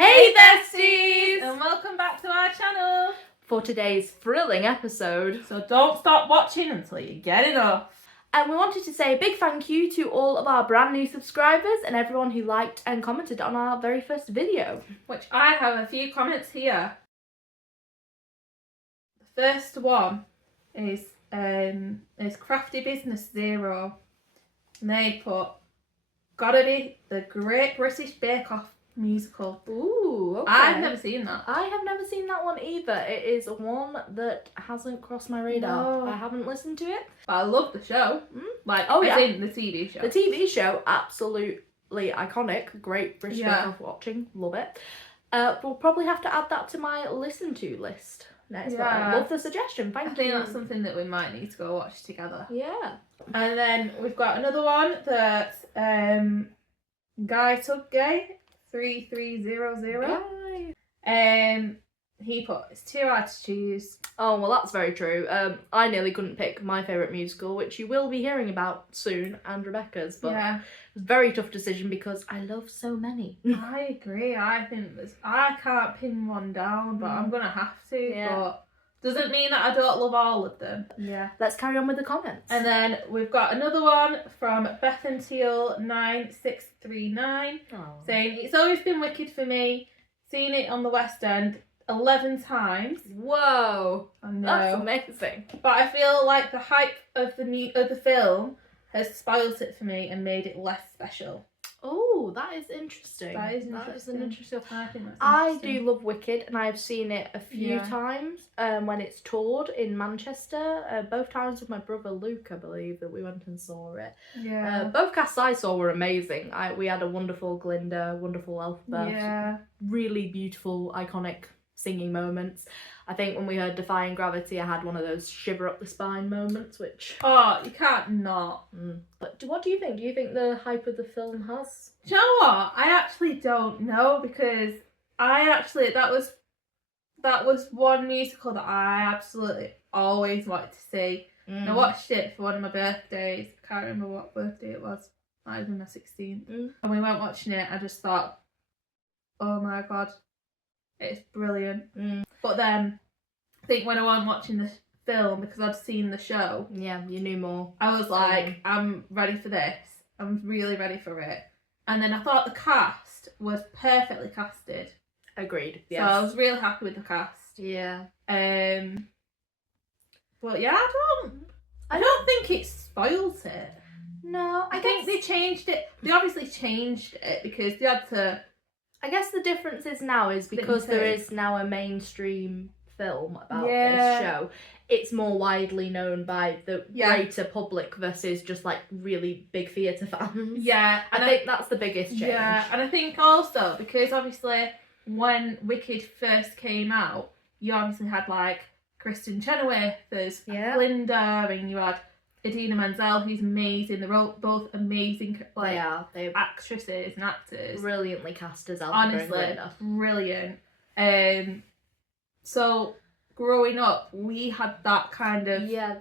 Hey besties! And welcome back to our channel For today's thrilling episode. So don't stop watching until you get enough. And we wanted to say a big thank you to all of our brand new subscribers and everyone who liked and commented on our very first video. Which I have a few comments here. The first one is Crafty Business Zero. And they put, gotta be the Great British Bake Off musical. Ooh, okay. I've never seen that. I have never seen that one either. It is one that hasn't crossed my radar. No. I haven't listened to it. But I love the show. Like, Oh, yeah. as in the TV show. The TV show, absolutely iconic. Great British Yeah. Bake Off watching. Love it. We'll probably have to add that to my listen to list next. But I Yeah. love the suggestion. I Thank think you. that's something that we might need to go watch together. Yeah. And then we've got another one that's Guy Tubgay 3300. Guy. He put, it's too hard to choose. Oh, well, that's very true. I nearly couldn't pick my favourite musical, which you will be hearing about soon, and Rebecca's, but Yeah, it was a very tough decision because I love so many. I agree. I think I can't pin one down, but I'm gonna have to. Yeah. But doesn't mean that I don't love all of them. Yeah. Let's carry on with the comments. And then we've got another one from Bethanteal 9639 Oh. saying, it's always been wicked for me. Seen it on the West End 11 times. Whoa. I know. That's amazing. But I feel like the hype of the film has spoilt it for me and made it less special. Oh, that is interesting. That is an interesting. interesting. I think that's I interesting. do love Wicked, and I've seen it a few Yeah. times when it's toured in Manchester. Both times with my brother Luke, I believe, that we went and saw it. Yeah. Both casts I saw were amazing. We had a wonderful Glinda, wonderful Elphaba, Yeah. really beautiful, iconic singing moments. I think when we heard Defying Gravity, I had one of those shiver up the spine moments, which... Oh, you can't not. But what do you think? Do you think the hype of the film has? Do you know what? I actually don't know, because that was one musical that I absolutely always wanted to see. And I watched it for one of my birthdays. I can't remember what birthday it was. Might have been my 16th. And we went watching it. I just thought, oh my god, it's brilliant. But then I think when I was watching the film, because I'd seen the show, Yeah, you knew more. I was like, I'm ready for this. I'm really ready for it. And then I thought the cast was perfectly casted. Agreed. So I was really happy with the cast. Yeah. But yeah, I don't think it spoils it. No, I think they changed it. They obviously changed it because they had to. I guess the difference is now is because Didn't there they? is now a mainstream film about Yeah. this show. It's more widely known by the Yeah. greater public versus just like really big theatre fans. Yeah, I think that's the biggest change. Yeah, and I think also because obviously when Wicked first came out, you obviously had like Kristen Chenoweth as Yeah. Glinda, and you had Idina Menzel, who's amazing. They're both amazing like They are. They're actresses and actors. brilliantly cast as Elphaba and Honestly, Glinda. brilliant. So growing up, we had that kind of Yeah.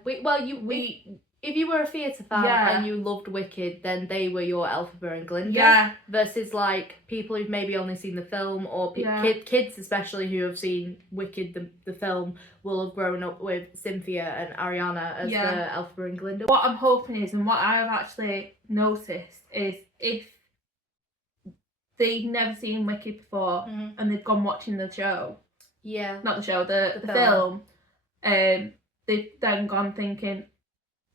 If you were a theatre fan Yeah. and you loved Wicked, then they were your Elphaba and Glinda. yeah. Versus like people who've maybe only seen the film, or Yeah. kids especially who have seen Wicked the film will have grown up with Cynthia and Ariana as Yeah. the Elphaba and Glinda. What I'm hoping is, and what I've actually noticed is, if they've never seen Wicked before and they've gone watching the show, Yeah. not the show, the film, they've then gone thinking,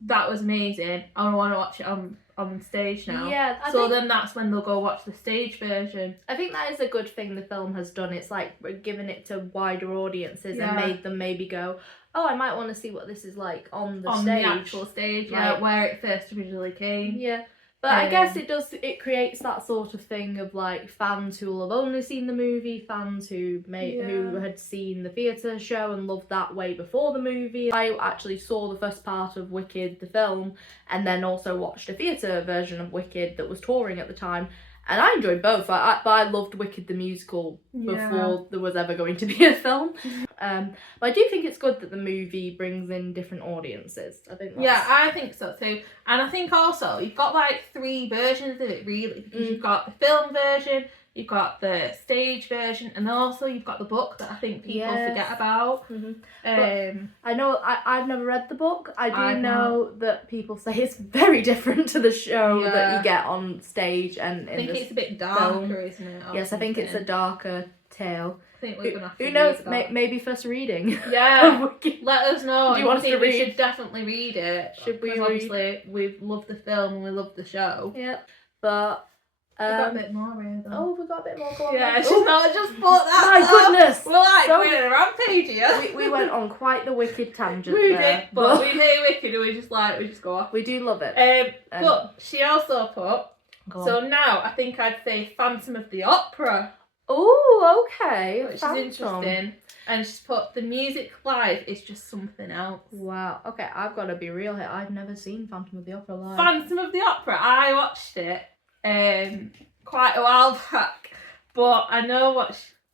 that was amazing, I want to watch it on stage now. Yeah. Then that's when they'll go watch the stage version. I think that is a good thing the film has done. It's like we're giving it to wider audiences Yeah. and made them maybe go, oh, I might want to see what this is like on the On stage. the actual stage, Like- where it first originally came. Yeah. But I guess it creates that sort of thing of like fans who will have only seen the movie, fans who who had seen the theatre show and loved that way before the movie. I actually saw the first part of Wicked, the film, and then also watched a theatre version of Wicked that was touring at the time. And I enjoyed both. I loved Wicked the musical before there was ever going to be a film. But I do think it's good that the movie brings in different audiences. I think that's... Yeah, I think so too. And I think also you've got like 3 versions of it really, because you've got the film version, you've got the stage version, and then also you've got the book that I think people forget about. I know I've never read the book. I do know that people say it's very different to the show that you get on stage and in I think the it's a bit darker, film. isn't it? Yes, I think it's a darker tale. I think we're gonna have to Who knows? read that. Maybe first reading. Yeah. Let us know. Do you want us to read? We should definitely read it. Should we read? Obviously, we love the film and we love the show. Yeah, but we've got a bit more here, though. Oh, we've got a bit more. Go on, yeah, then. she's not just bought that. My goodness! We're like So- we're in a rampage here. We went on quite the wicked tangent We there, did, but we hear wicked and we just go off. we do love it. But she also put. Go on. So now I think I'd say Phantom of the Opera, Oh, okay. which Phantom. is interesting. And she's put the music live is just something else. Wow. Okay, I've got to be real here. I've never seen Phantom of the Opera live. Phantom of the Opera, I watched it quite a while back, but I know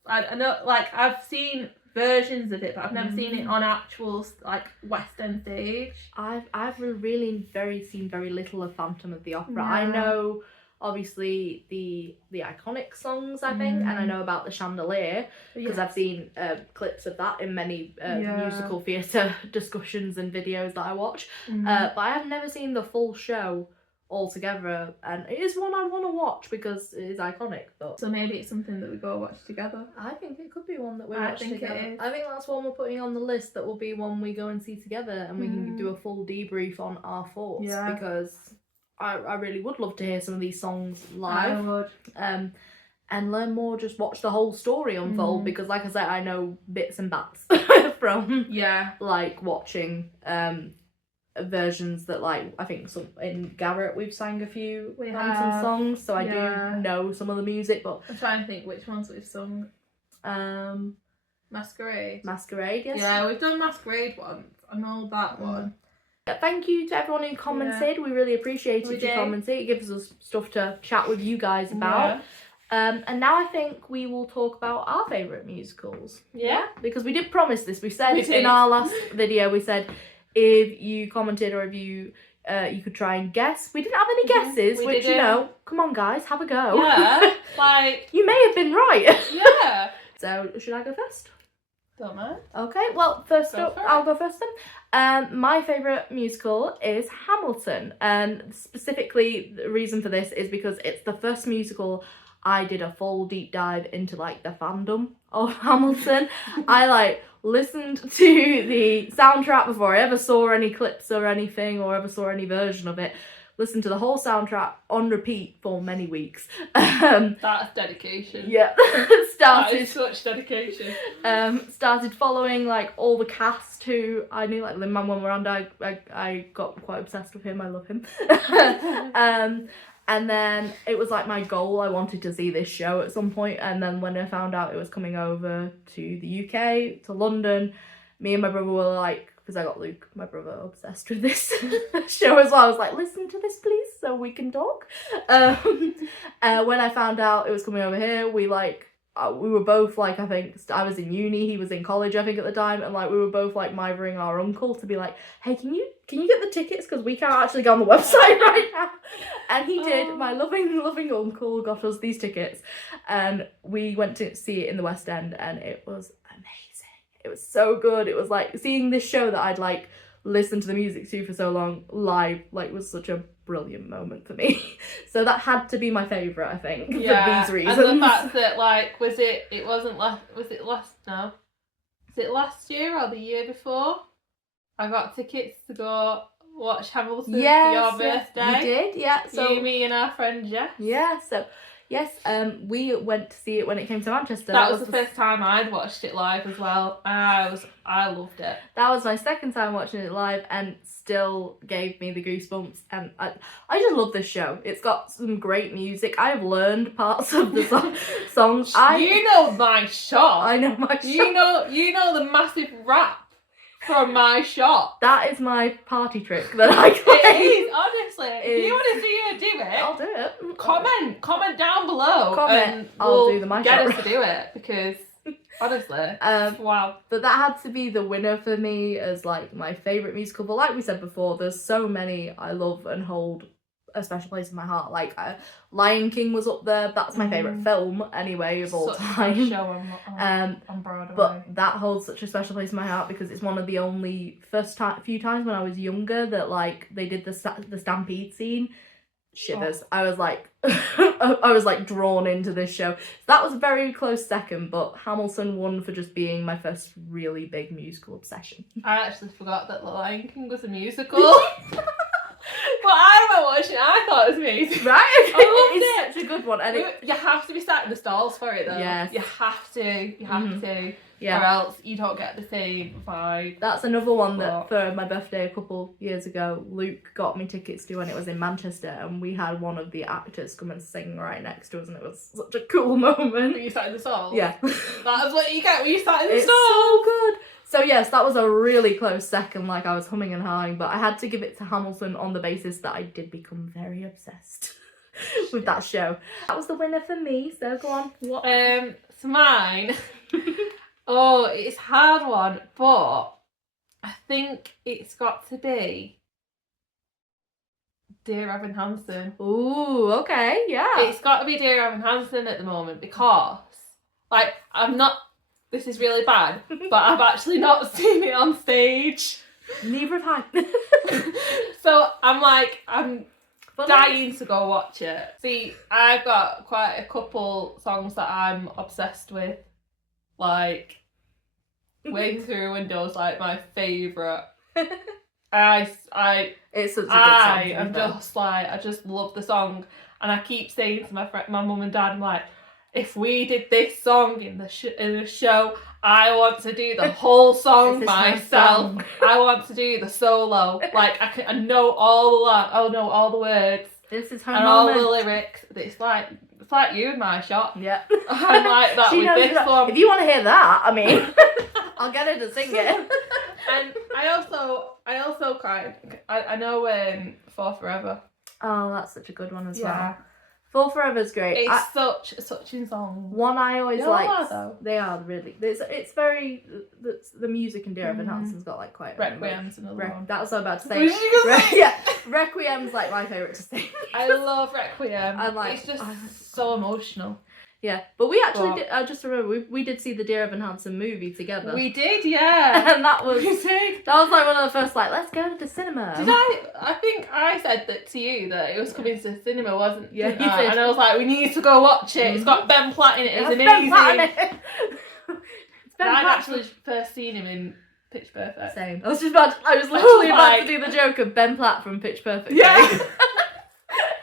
I know, like, I've seen versions of it, but I've never seen it on actual like West End stage. I've really seen very little of Phantom of the Opera. Yeah. I know obviously the iconic songs, I think, and I know about the chandelier because I've seen clips of that in many musical theatre discussions and videos that I watch. But I have never seen the full show altogether, and it is one I want to watch because it is iconic. But So maybe it's something that we go watch together. I think it could be one that we I watch think it together. is. I think that's one we're putting on the list that will be one we go and see together, and we can do a full debrief on our thoughts because I really would love to hear some of these songs live. I would. And learn more, just watch the whole story unfold because, like I said, I know bits and bats from like watching versions that, like, I think in Garrett we've sang a few Phantom songs, so I do know some of the music, but I'm trying to think which ones we've sung. Masquerade. Yes. Yeah, we've done Masquerade once. I know that one. Thank you to everyone who commented. We really appreciated you commenting. It gives us stuff to chat with you guys about. And now I think we will talk about our favourite musicals. Yeah. Because we did promise this. We said in our last video, we said if you commented or if you could try and guess. We didn't have any guesses, which, you know, come on guys, have a go. Yeah, like... You may have been right. Yeah. So, should I go first? Don't mind. Okay, well, first up, I'll go first then. My favourite musical is Hamilton, and specifically the reason for this is because it's the first musical I did a full deep dive into, like, the fandom of Hamilton. I, like, listened to the soundtrack before I ever saw any clips or anything or ever saw any version of it. Listened to the whole soundtrack on repeat for many weeks. That's dedication. Yeah. That is such dedication. Started following, like, all the cast who I knew, like Lin-Manuel Miranda. I got quite obsessed with him. I love him. And then it was, like, my goal. I wanted to see this show at some point. And then when I found out it was coming over to the UK, to London, me and my brother were like, because I got Luke, my brother, obsessed with this show as well. I was like, listen to this, please, so we can talk. When I found out it was coming over here, we were both, like, I think, I was in uni, he was in college, I think, at the time, and, like, we were both, like, mithering our uncle to be like, hey, can you get the tickets, because we can't actually go on the website right now. And he did. My loving uncle got us these tickets, and we went to see it in the West End, and it was amazing. It was so good. It was like seeing this show that I'd, like, listened to the music to for so long live, like, was such a brilliant moment for me. So that had to be my favourite, I think, for these reasons. And the fact that, like, was it last year or the year before? I got tickets to go watch Hamilton for your birthday. You did, yeah. So you, me and our friend Jess. Yeah, so yes, we went to see it when it came to Manchester. That was the first time I'd watched it live as well. I loved it. That was my second time watching it live and still gave me the goosebumps. And I just love this show. It's got some great music. I have learned parts of the songs. You know my shot. I know my shot. You know the massive rap from my shot. That is my party trick that I claim. It is, honestly. If you want to see her do it, I'll do it. Comment down below. And I'll do the my get shot. us to do it because honestly, wow. But that had to be the winner for me as, like, my favourite musical. But like we said before, there's so many I love and hold a special place in my heart. Like Lion King was up there. That's my favourite film anyway of all time. A show on Broadway. But that holds such a special place in my heart because it's one of the only few times when I was younger that like they did the stampede scene. Shivers. I was like I was like drawn into this show. So that was a very close second, but Hamilton won for just being my first really big musical obsession. I actually forgot that The Lion King was a musical. But I remember watching it, I thought it was amazing. Right? I It's such a good one. And you have to be sat in the stalls for it though. Yes. You have to. You have to. Yeah. Or else you don't get the same vibe. That's another one that for my birthday a couple years ago, Luke got me tickets to when it was in Manchester, and we had one of the actors come and sing right next to us, and it was such a cool moment. When you sat in the stalls? Yeah. That's what you get when you sat in the It's stalls. so good. So yes, that was a really close second, like I was humming and hawing, but I had to give it to Hamilton on the basis that I did become very obsessed with that show. That was the winner for me, so go on. What? So mine... Oh, it's a hard one, but I think it's got to be Dear Evan Hansen. Ooh, okay, yeah. It's got to be Dear Evan Hansen at the moment because, like, this is really bad, but I've actually not seen it on stage. Neither have I. So I'm dying to go watch it. See, I've got quite a couple songs that I'm obsessed with. Like, Waiting Through a Window is like my favourite. It's such a good song. I just love the song, and I keep saying to my mum and dad, I'm like, if we did this song in the show, I want to do the whole song myself. I want to do the solo. Like I know all the words. This is her and moment. All the lyrics. It's like you in my shot. Yeah. I'm like that with this one. If you want to hear that, I mean, I'll get her to sing it. And I also cried. I know For Forever. Oh, that's such a good one as well. For Forever's great. It's such a touching song. One I always like. Though. They are really. It's very. The music in Dear Evan Hansen's got like quite. Requiem's another one. That was what I was about to say. Yeah, Requiem's like my favourite to sing. I love Requiem. And like, it's just so emotional. Yeah, but we actually did. I just remember we did see the Dear Evan Hansen movie together. We did, yeah. And that was we did. That was like one of the first like, let's go to the cinema. Did I think I said that to you that it was coming to the cinema, wasn't? Yeah, you did. And I was like, we need to go watch it. It's got Ben Platt in it. It's amazing. Ben Platt in it. I'd actually first seen him in Pitch Perfect. Same. I was literally about to do the joke of Ben Platt from Pitch Perfect. Yeah.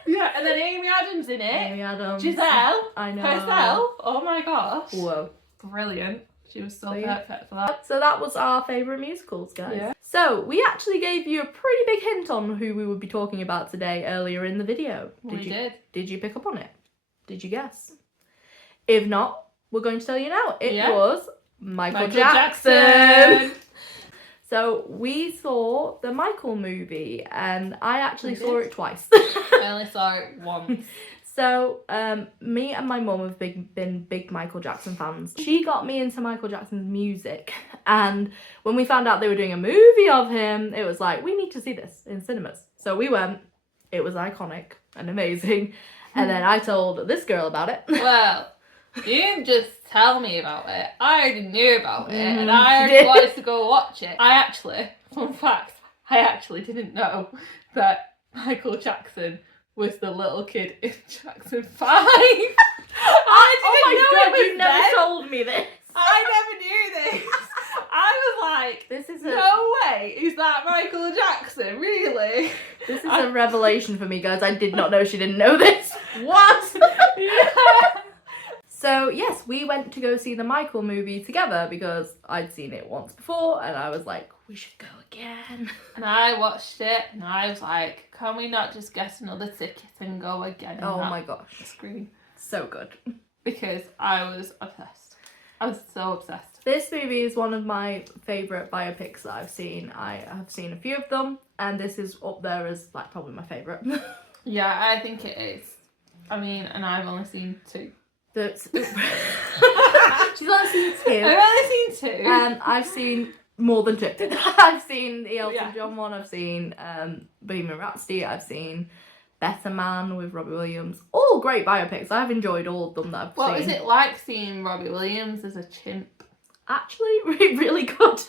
Yeah, and then Amy Adams in it. Amy Adams. Giselle. I know. Herself. Oh my gosh. Whoa. Brilliant. She was so perfect for that. So that was our favourite musicals, guys. Yeah. So we actually gave you a pretty big hint on who we would be talking about today earlier in the video. Did you pick up on it? Did you guess? If not, we're going to tell you now. It was Michael Jackson. So we saw the Michael movie, and I actually saw it twice. I only saw it once. So me and my mum have been big Michael Jackson fans. She got me into Michael Jackson's music, and when we found out they were doing a movie of him, it was like, we need to see this in cinemas. So we went. It was iconic and amazing. And then I told this girl about it. Well, you didn't just tell me about it. I already knew about it, and I already wanted to go watch it. Fun fact, I actually didn't know that Michael Jackson was the little kid in Jackson 5. You never told me this. I never knew this. I was like, no way, is that Michael Jackson? Really? This is a revelation for me, guys. I did not know she didn't know this. What? Yeah. So, yes, we went to go see the Michael movie together because I'd seen it once before and I was like, we should go again. And I watched it and I was like, can we not just get another ticket and go again? Oh my gosh. Screen. So good. Because I was obsessed. I was so obsessed. This movie is one of my favourite biopics that I've seen. I have seen a few of them and this is up there as like probably my favourite. Yeah, I think it is. I mean, and I've only seen 2. She's only seen 2. I've only seen 2. And I've seen more than 2. I've seen the Elton John one, I've seen Bohemian Rhapsody, I've seen Better Man with Robbie Williams. All great biopics. I've enjoyed all of them that I've seen. What was it like seeing Robbie Williams as a chimp? Actually, really good.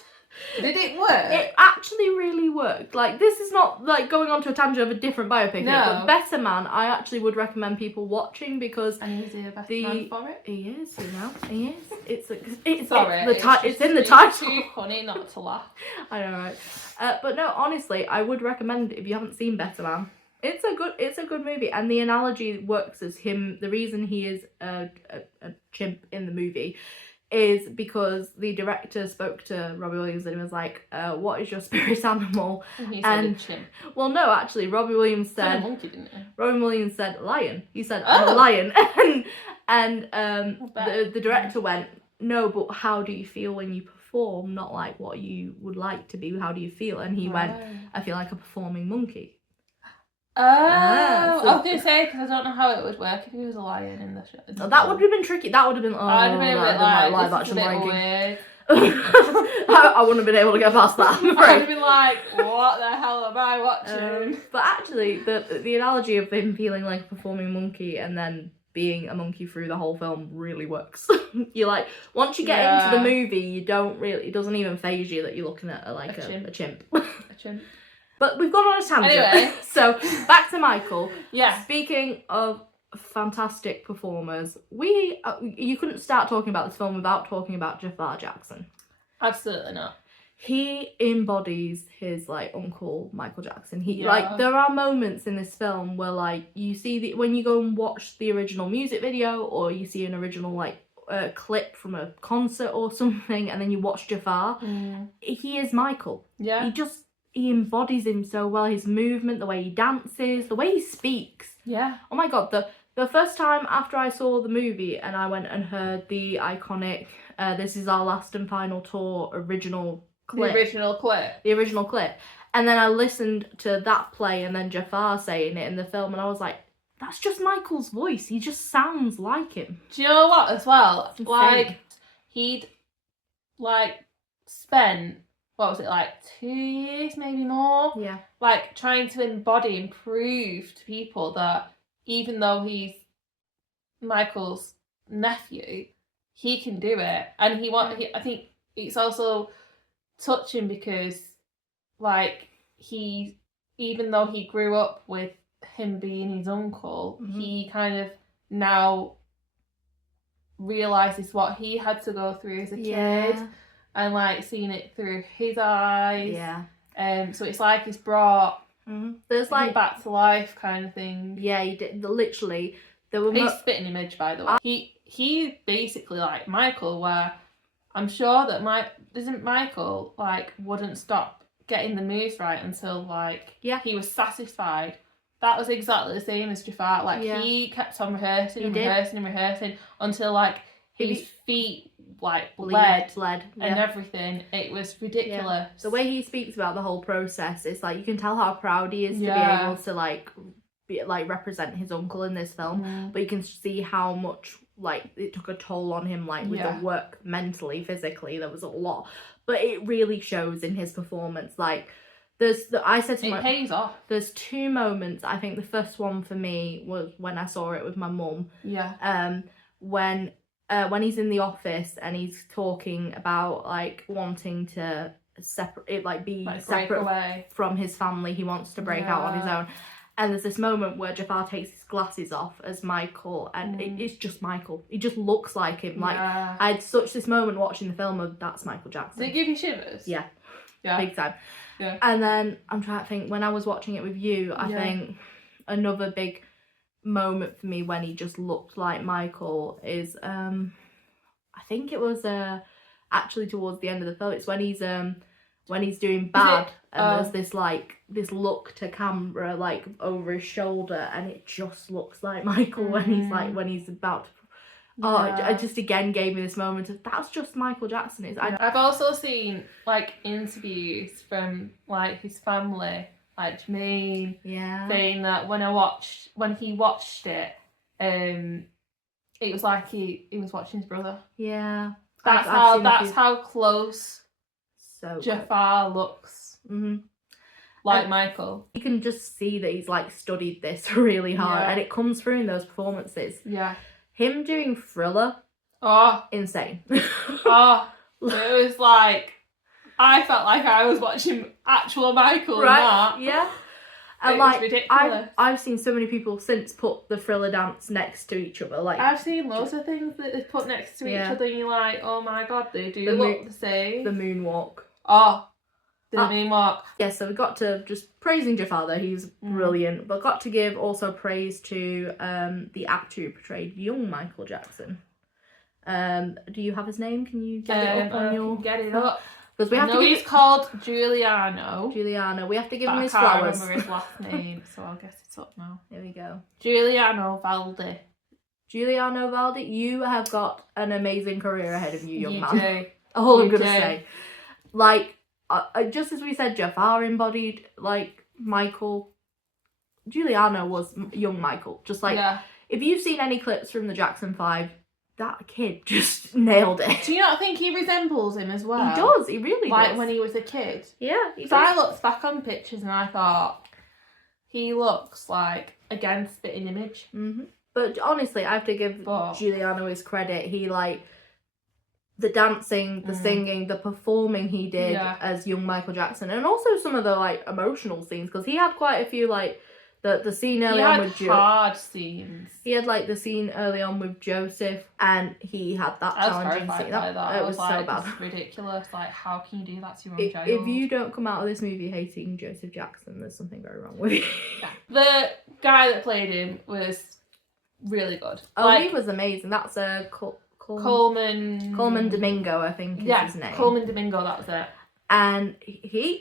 Did it work? It actually really worked. Like, this is not like going on to a tangent of a different biopic here, but Better Man, I actually would recommend people watching because and he's a better man for it. He is, you know, he is. It's sorry, it's in the title. Too funny not to laugh. I know, right? But no, honestly, I would recommend it if you haven't seen Better Man. It's a good movie, and the analogy works as him. The reason he is a chimp in the movie is because the director spoke to Robbie Williams and he was like, what is your spirit animal? And he said a chimp. Well, no, actually, Robbie Williams said... a monkey, didn't he? Robbie Williams said lion. He said, I'm a lion. and the director went, no, but how do you feel when you perform? Not like what you would like to be. How do you feel? And he went, I feel like a performing monkey. Oh, I was going to say, because I don't know how it would work if he was a lion in the show. That would have been tricky. That would have been, I'd have been a bit like live this action is a bit ranking. weird. I wouldn't have been able to get past that. I'd have been like, what the hell am I watching? But actually, the analogy of him feeling like a performing monkey and then being a monkey through the whole film really works. You're like, once you get into the movie, you don't really, it doesn't even faze you that you're looking at a chimp. A chimp. But we've gone on a tangent. Anyway. So, back to Micheal. Yeah. Speaking of fantastic performers, you couldn't start talking about this film without talking about Jafar Jackson. Absolutely not. He embodies his like uncle Michael Jackson. Like there are moments in this film where like you see when you go and watch the original music video or you see an original like clip from a concert or something, and then you watch Jafar. He is Micheal. Yeah. He embodies him so well. His movement, the way he dances, the way he speaks. Yeah. Oh my god, the first time after I saw the movie and I went and heard the iconic This Is Our Last and Final Tour original clip. The original clip. And then I listened to that play and then Jafar saying it in the film and I was like, that's just Michael's voice. He just sounds like him. Do you know what as well? Like, he'd like spent, what was it, like 2 years, maybe more? Yeah. Like trying to embody and prove to people that even though he's Michael's nephew, he can do it. And I think it's also touching because like even though he grew up with him being his uncle, he kind of now realises what he had to go through as a kid and like seeing it through his eyes. Yeah. So it's like he's brought there's like back to life kind of thing. Yeah, he did. Literally, there were he's spitting image, by the way. He basically like Michael, where I'm sure that Michael like wouldn't stop getting the moves right until like he was satisfied. That was exactly the same as Jafar. Like he kept on rehearsing until like his feet like bled and everything. It was ridiculous. The way he speaks about the whole process, it's like you can tell how proud he is to be able to like represent his uncle in this film, but you can see how much like it took a toll on him, like with the work mentally, physically. There was a lot, but it really shows in his performance. Like I said to it pays off. There's two moments. I think the first one for me was when I saw it with my mum. When he's in the office and he's talking about like wanting to separate, be separate from his family. He wants to break out on his own. And there's this moment where Jafar takes his glasses off as Michael, and it's just Michael. He just looks like him. Like I had such this moment watching the film of that's Michael Jackson. Did it give you shivers? Yeah, big time. Yeah. And then I'm trying to think, when I was watching it with you, I think another big moment for me when he just looked like Michael is I think it was actually towards the end of the film. It's when he's doing bad and there's this look to camera like over his shoulder, and it just looks like Michael when he's about to it just again gave me this moment of that's just Michael Jackson. I've also seen like interviews from like his family, like Jermaine, saying that when he watched it, it was like he was watching his brother. Yeah, that's how close Jafar looks. like Micheal. You can just see that he's like studied this really hard, and it comes through in those performances. Yeah. Him doing Thriller, insane. It was like, I felt like I was watching actual Micheal, right? Yeah. And it like, was ridiculous. I've seen so many people since put the Thriller dance next to each other. Like, I've seen loads of things that they put next to each other, and you're like, oh my god, they do look the same. The moonwalk. The moonwalk. Yeah, so we got to just praising Jafar. He's brilliant, but got to give also praise to the actor who portrayed young Michael Jackson. Do you have his name? Can you get it up on your? Get it up. Because we have to. He's called Giuliano. We have to give him his flowers. I can't flowers. remember his last name, so I'll guess it's up now. Here we go. Giuliano Valdi. Giuliano Valdi, you have got an amazing career ahead of you, young man. Do. All I'm gonna say, like, just as we said, Jafar embodied like Michael. Giuliano was young Michael. Just like, if you've seen any clips from the Jackson 5. That kid just nailed it. Do you not think he resembles him as well? He does. He really does. Like when he was a kid. Yeah, he does. So I looked back on pictures and I thought he looks like again spitting image. But honestly, I have to give Giuliano his credit. He like the dancing, the singing, the performing he did as young Michael Jackson, and also some of the like emotional scenes because he had quite a few like. The scene early on with hard scenes. He had like the scene early on with Joseph, and he had that challenging scene. It was so bad. It's ridiculous. Like, how can you do that to your own child? If you don't come out of this movie hating Joseph Jackson, there's something very wrong with you. The guy that played him was really good. He was amazing. That's Coleman Domingo, I think is his name. Coleman Domingo, that was it. And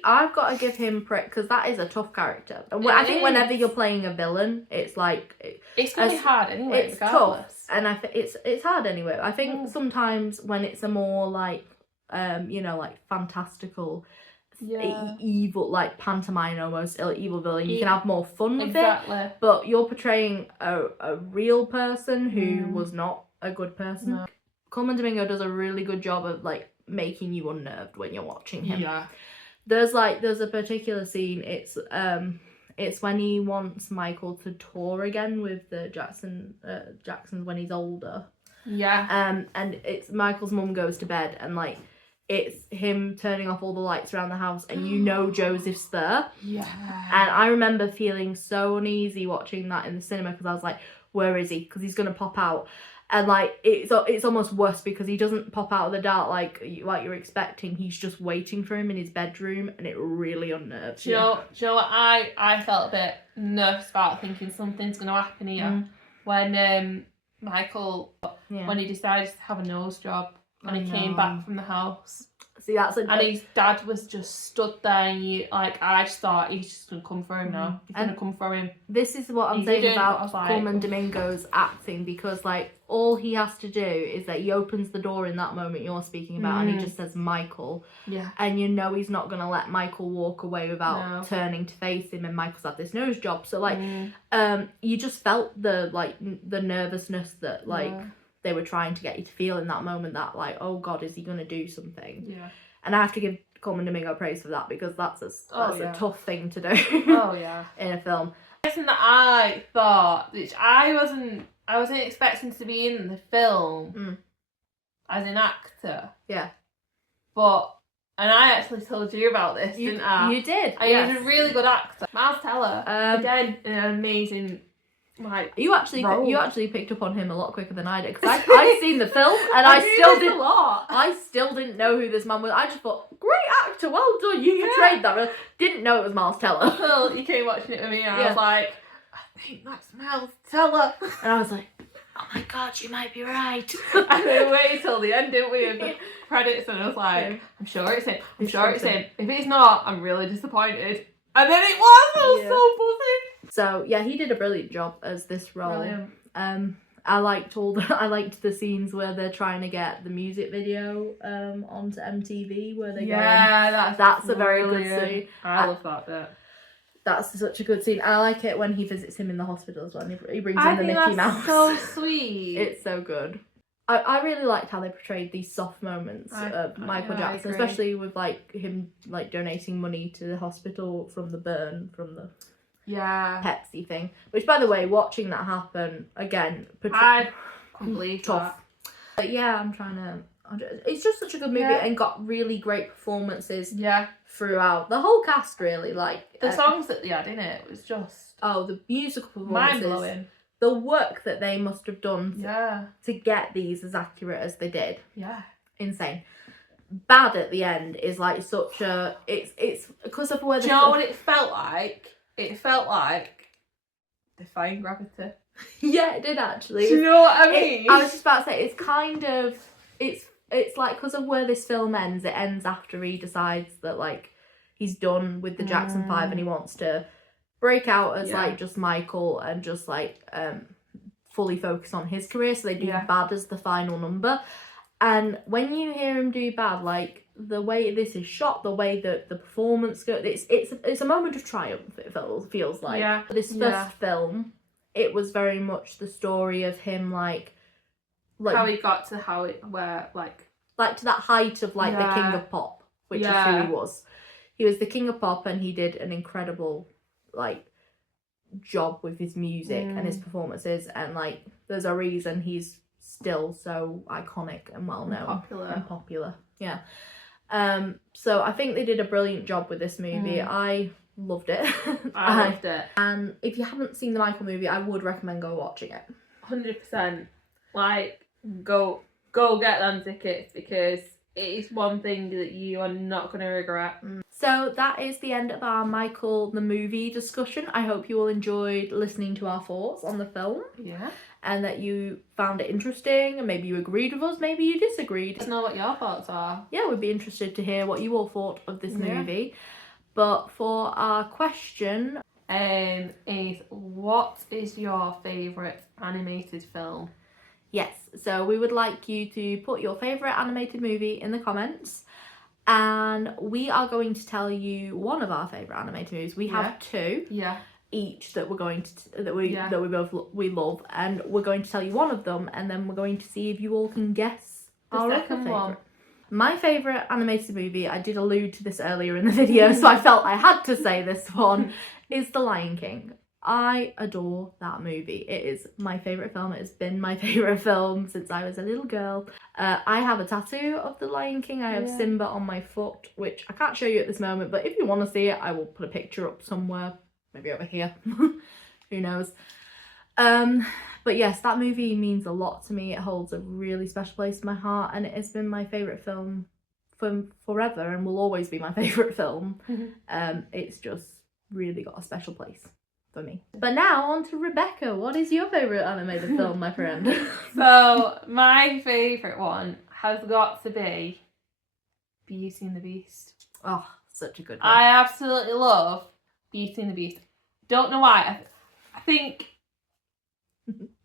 I've got to give him because that is a tough character. And I think whenever you're playing a villain, it's like it's gonna be hard anyway. It's tough, and I think it's hard anyway. I think sometimes when it's a more like like fantastical, evil, like pantomime almost evil villain, you can have more fun with it. But you're portraying a real person who was not a good person. No. Coleman Domingo does a really good job of like making you unnerved when you're watching him. There's a particular scene, it's when he wants Michael to tour again with the Jacksons when he's older. And it's Michael's mum goes to bed and like it's him turning off all the lights around the house and Joseph's there. And I remember feeling so uneasy watching that in the cinema because I was like, where is he? Because he's gonna pop out. And like it's almost worse because he doesn't pop out of the dark like you're expecting. He's just waiting for him in his bedroom, and it really unnerves you. Do you know what I felt a bit nervous about, thinking something's going to happen here when Michael when he decided to have a nose job and he came back from the house. See, and his dad was just stood there, and I just thought he's just gonna come for him now. He's gonna come for him. This is what I'm saying about Coleman Domingo's acting, because like all he has to do is that he opens the door in that moment you're speaking about, and he just says Michael, and he's not gonna let Michael walk away without turning to face him. And Michael's had this nose job, so like you just felt the nervousness that they were trying to get you to feel in that moment, that like, oh God, is he going to do something? And I have to give Coleman Domingo praise for that, because that's a tough thing to do in a film. Something that I thought, which I wasn't expecting to be in the film as an actor. And I actually told you about this, didn't I? You did. He was a really good actor. Miles Teller, again, an amazing. You actually picked up on him a lot quicker than I did, because I'd seen the film and I still didn't know who this man was. I just thought, great actor, well done, you portrayed that. I didn't know it was Miles Teller. Until you came watching it with me, and I was like, I think that's Miles Teller. And I was like, oh my God, you might be right. And we waited till the end, didn't we, of the credits, and I was like, I'm sure it's him. I'm sure it's him. If it's not, I'm really disappointed. And then it was. I was so buzzing. So yeah, he did a brilliant job as this role. Brilliant. I liked the scenes where they're trying to get the music video onto MTV, where they that's a very good scene. I love that bit. That's such a good scene. I like it when he visits him in the hospital as well. And he brings in the Mickey Mouse. So sweet. It's so good. I really liked how they portrayed these soft moments of Michael Jackson, agree. especially with like him like donating money to the hospital from the burn from the Pepsi thing. Which, by the way, watching that happen again, I couldn't believe tough. But yeah, it's just such a good movie and got really great performances. Throughout the whole cast, really, like the songs that they had in it was just the musical performances, mind blowing. The work that they must have done to get these as accurate as they did. Insane. Bad at the end is like such a it's because of where do you know what it felt like? It felt like defying gravity. Yeah, it did actually. Do you know what I mean? I was just about to say it's kind of it's like because of where this film ends. It ends after he decides that like he's done with the Jackson 5 and he wants to break out as like just Michael and just like fully focus on his career. So they do Bad as the final number. And when you hear him do Bad, like the way this is shot, the way that the performance goes, it's a moment of triumph. It feels like this first film. It was very much the story of him like how he got to like to that height of like the king of pop, which is who he was. He was the king of pop, and he did an incredible like job with his music and his performances, and like there's a reason he's still so iconic and well known and popular. So I think they did a brilliant job with this movie. I loved it. I loved it. And if you haven't seen the Michael movie, I would recommend go watching it. 100%. Like go get them tickets, because it is one thing that you are not going to regret. So that is the end of our Michael the movie discussion. I hope you all enjoyed listening to our thoughts on the film. And that you found it interesting, and maybe you agreed with us, maybe you disagreed. Let us know what your thoughts are. Yeah, we'd be interested to hear what you all thought of this movie. But for our question is what is your favourite animated film? Yes, so we would like you to put your favourite animated movie in the comments, and we are going to tell you one of our favourite animated movies. We have two each that we're going to that we both love, and we're going to tell you one of them, and then we're going to see if you all can guess the second one. My favourite animated movie, I did allude to this earlier in the video, so I felt I had to say this one, is The Lion King. I adore that movie. It is my favourite film. It has been my favourite film since I was a little girl. I have a tattoo of The Lion King. I have Simba on my foot, which I can't show you at this moment, but if you want to see it, I will put a picture up somewhere. Maybe over here. Who knows? But yes, that movie means a lot to me. It holds a really special place in my heart, and it has been my favourite film from forever and will always be my favourite film. It's just really got a special place for me. But now on to Rebecca. What is your favourite animated film, my friend? So my favourite one has got to be Beauty and the Beast. Oh, such a good one. I absolutely love Beauty and the Beast. Don't know why. I think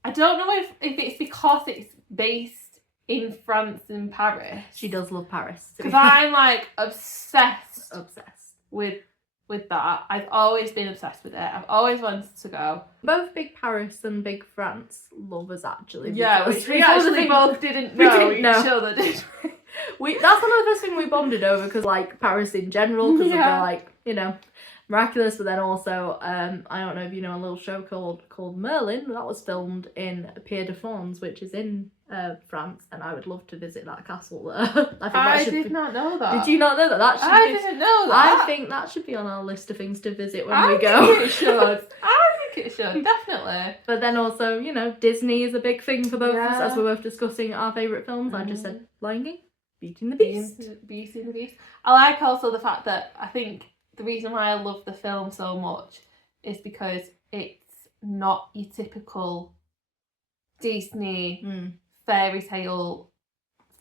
I don't know if it's because it's based in France and Paris. She does love Paris. Because I'm like obsessed with that. I've always been obsessed with it. I've always wanted to go. Both big Paris and big France lovers, actually. Yeah, which we actually both didn't know each other, did we? That's one of the first things we bonded over, because like Paris in general, because of the like, you know, miraculous, but then also I don't know if you know a little show called Merlin that was filmed in Pierre de France, which is in France, and I would love to visit that castle there. I did not know that. Did you not know that? I didn't know that. I think that should be on our list of things to visit when we go. I think it should. I think it should, definitely. But then also, you know, Disney is a big thing for both of us, as we're both discussing our favourite films. I just said Lion King, Beauty and the Beast. Beauty and the Beast. I like also the fact that I think the reason why I love the film so much is because it's not your typical Disney fairy tale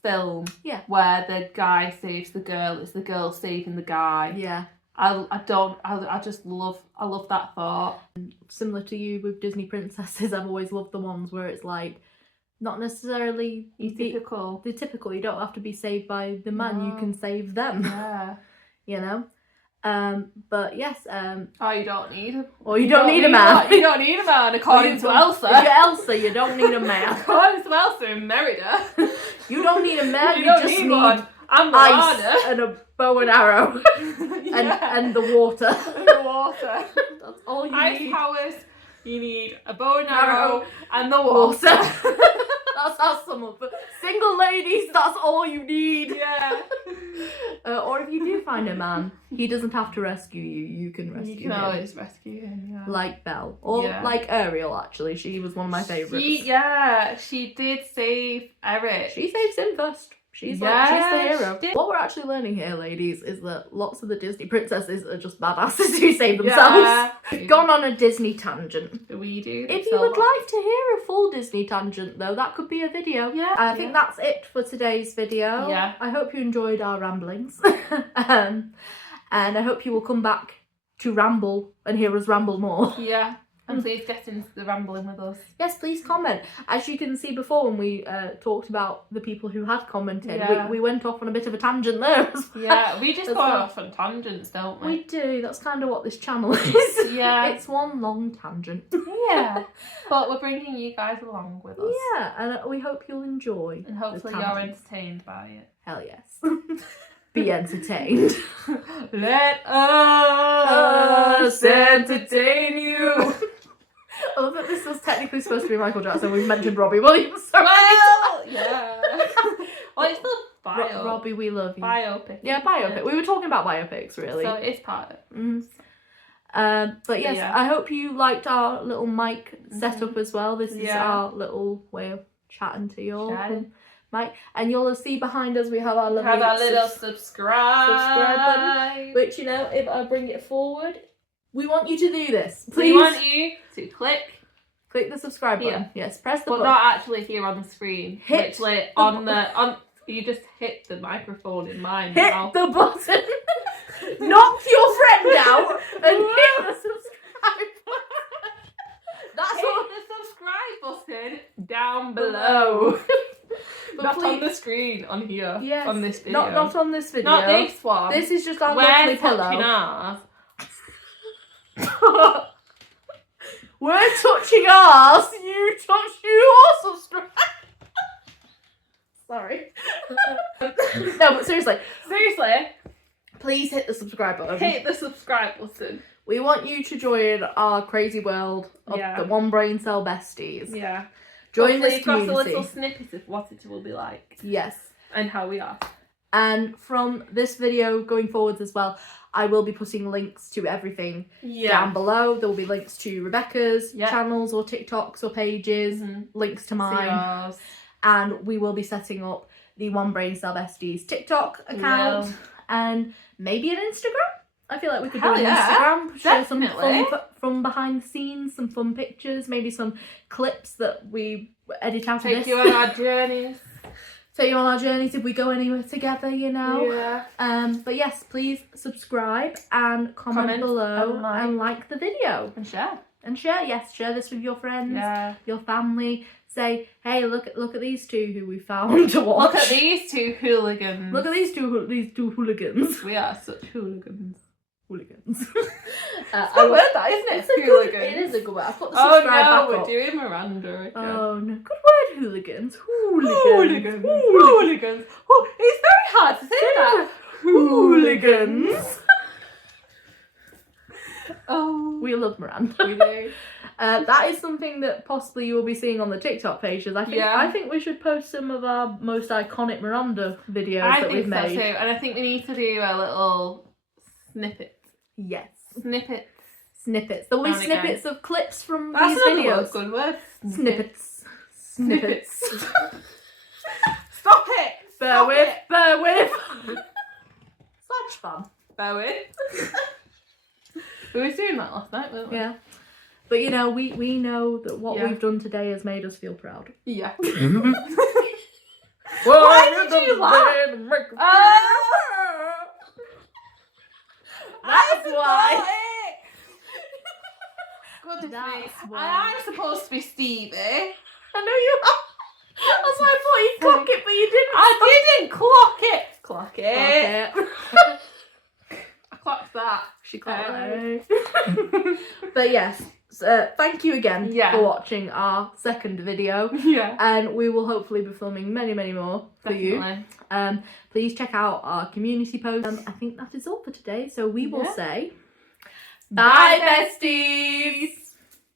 film where the guy saves the girl, it's the girl saving the guy. I love that thought. Similar to you with Disney princesses, I've always loved the ones where it's like not necessarily the typical. You don't have to be saved by the man, you can save them. You know? But yes, Oh, you don't need a... or you don't need a man. You don't need a man, according to Elsa. If you're Elsa, you don't need a man. According to Elsa in Merida. You don't need a man, you don't just need one. I'm ice and a bow and arrow. Yeah. and the water. And the water. That's all you Ice need. powers, you need a bow and arrow and the water. That's our sum up. But single ladies, that's all you need. Yeah. Or if you do find a man, he doesn't have to rescue you. You can rescue him. You can always rescue him, yeah. Like Belle. Or like Ariel, actually. She was one of my favourites. She did save Eric. She saves him first. She's the hero. What we're actually learning here, ladies, is that lots of the Disney princesses are just badasses who save themselves. Yeah. We've gone on a Disney tangent. We do. If you would like to hear a full Disney tangent, though, that could be a video. Yeah. I think that's it for today's video. Yeah. I hope you enjoyed our ramblings. And I hope you will come back to ramble and hear us ramble more. Yeah. And please get into the rambling with us. Yes, please comment. As you can see before when we talked about the people who had commented, we went off on a bit of a tangent there as well. Yeah, we just go off on tangents, don't we? We do. That's kind of what this channel is. Yeah. It's one long tangent. Yeah. But we're bringing you guys along with us. Yeah, and we hope you'll enjoy. And hopefully you're entertained by it. Hell yes. Be entertained. Let us entertain you. I love that this was technically supposed to be Michael Jackson. We've mentioned Robbie Williams. Well, yeah. Well, it's still Robbie, we love you. biopic. Yeah, biopic. Yeah. We were talking about biopics, really. So it's part of it. But yes, I hope you liked our little mic setup as well. This is our little way of chatting to you all. Mike, and you'll see behind us we have our little subscribe button, which, you know, if I bring it forward, we want you to do this. Please. We want you to click the subscribe button. Yes, press the button. But not actually here on the screen. Hit on you just hit the microphone in mine. Hit the button. Knock your friend out and hit the subscribe button. That's hit the subscribe button down below. Not on the screen, on here. Yes. On this video. Not on this video. Not this one. This is just our We're lovely touching pillow. ours. We're touching ours. You touch your subscribe. Sorry. No, but seriously, please hit the subscribe button. Hit the subscribe button. We want you to join our crazy world of the OneBraincellBesties. Yeah. Join this got community. a little snippet of what it will be like. Yes. And how we are. And from this video going forwards as well, I will be putting links to everything down below. There will be links to Rebecca's channels or TikToks or pages, links to mine. And we will be setting up the OneBraincellBesties TikTok account and maybe an Instagram. I feel like we could do an Instagram, share some fun from behind the scenes, some fun pictures, maybe some clips that we edit out of this. Take you on our journeys. Take you on our journeys if we go anywhere together, you know. Yeah. But yes, please subscribe and comment below and like the video. And share. Yes, share this with your friends, your family. Say, hey, look at these two who we found to watch. Look at these two hooligans. Look at these two hooligans. We are such hooligans. Hooligans. It's a good word, that, isn't it? It is a good word. I put the subscribe back up. We're doing Miranda again. Oh no, good word, hooligans. Hooligans. Hooligans. Oh, it's very hard to say that. Hooligans. Oh, we love Miranda. We do. That is something that possibly you will be seeing on the TikTok pages. I think we should post some of our most iconic Miranda videos that we've made. I think so too, and I think we need to do a little snippet. Yes. Snippets. There will be snippets of clips from these videos. Good word. Snippets. Stop it! Bear with. Such fun. Bear with. We were doing that last night, weren't we? Yeah. But you know, we know that what we've done today has made us feel proud. Yeah. Why did you laugh? That's why. Goodness me. Why. I'm supposed to be Stevie. I know you are. That's why I thought you'd clock it, but you didn't. I didn't clock it. Clock it. Clock it. I clocked that. She can't. But yes, thank you again for watching our second video. Yeah. And we will hopefully be filming many, many more for you. Please check out our community posts. I think that is all for today. So we will say, bye, besties!